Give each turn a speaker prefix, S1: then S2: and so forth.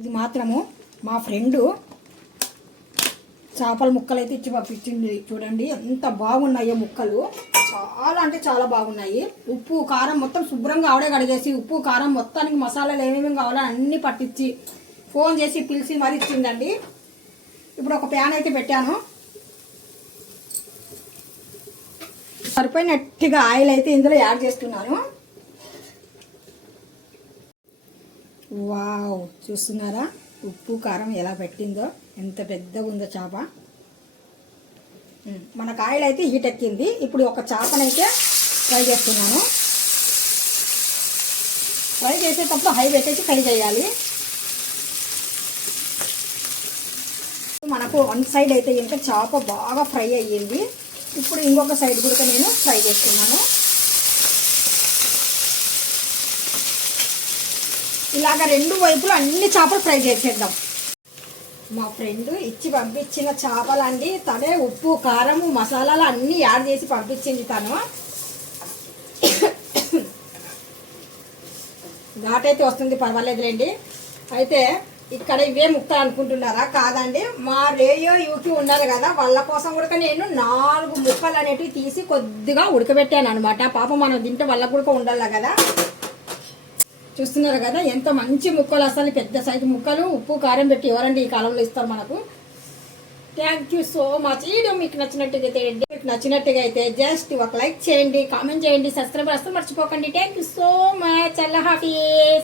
S1: ఇది మాత్రము మా ఫ్రెండు చేపల ముక్కలు అయితే ఇచ్చి పంపించింది. చూడండి ఎంత బాగున్నాయో ముక్కలు. చాలా అంటే చాలా బాగున్నాయి. ఉప్పు కారం మొత్తం శుభ్రంగా ఆవిడే కడిగేసి ఉప్పు కారం మొత్తానికి మసాలాలు ఏమేమి కావాలో అన్నీ పట్టించి ఫోన్ చేసి పిలిచి మరి ఇచ్చిందండి. ఇప్పుడు ఒక ప్యాన్ అయితే పెట్టాను. సరిపోయినట్టుగా ఆయిల్ అయితే ఇందులో యాడ్ చేస్తున్నాను. వావ్ చూస్తున్నారా? ఉప్పు కారం ఎలా పెట్టిందో? ఎంత పెద్దగా ఉందో చేప మన కాయలు అయితే హీట్ ఎక్కింది. ఇప్పుడు ఒక చేపనైతే ఫ్రై చేస్తున్నాను. ఫ్రై చేసేటప్పుడు హై పెట్టేసి ఫ్రై చేయాలి. మనకు వన్ సైడ్ అయితే ఇంకా చేప బాగా ఫ్రై అయ్యింది. ఇప్పుడు ఇంకొక సైడ్ కూడా నేను ఫ్రై చేస్తున్నాను. ఇలాగ రెండు వైపులు అన్ని చేపలు ఫ్రై చేసేద్దాం. మా ఫ్రెండ్ ఇచ్చి పంపించిన చేపలండి తనే ఉప్పు కారం మసాలాలు అన్నీ యాడ్ చేసి పంపించింది తను. ఘాటైతే వస్తుంది పర్వాలేదులేండి అయితే ఇక్కడ ఇవే ముక్క అనుకుంటున్నారా? కాదండి మా రేడియో యూకి ఉన్నారు కదా వాళ్ళ కోసం కూడా నేను నాలుగు ముక్కలు అనేటివి తీసి కొద్దిగా ఉడకబెట్టాను అనమాట పాపం మనం తింటే వాళ్ళకు కూడా ఉండాలి కదా? చూస్తున్నారు కదా ఎంత మంచి ముక్కలు అసలు పెద్ద సైజు ముక్కలు. ఉప్పు కారం పెట్టి ఎవరండి ఈ కాలంలో ఇస్తారు మనకు? Thank you so much video మీకు నచ్చినట్టుగా అయితే మీకు నచ్చినట్టుగా అయితే జస్ట్ ఒక లైక్ చేయండి కామెంట్ చేయండి సబ్స్క్రైబ్ అసలు మర్చిపోకండి. థ్యాంక్ యూ సో మచ్ అల్లా హాఫీస్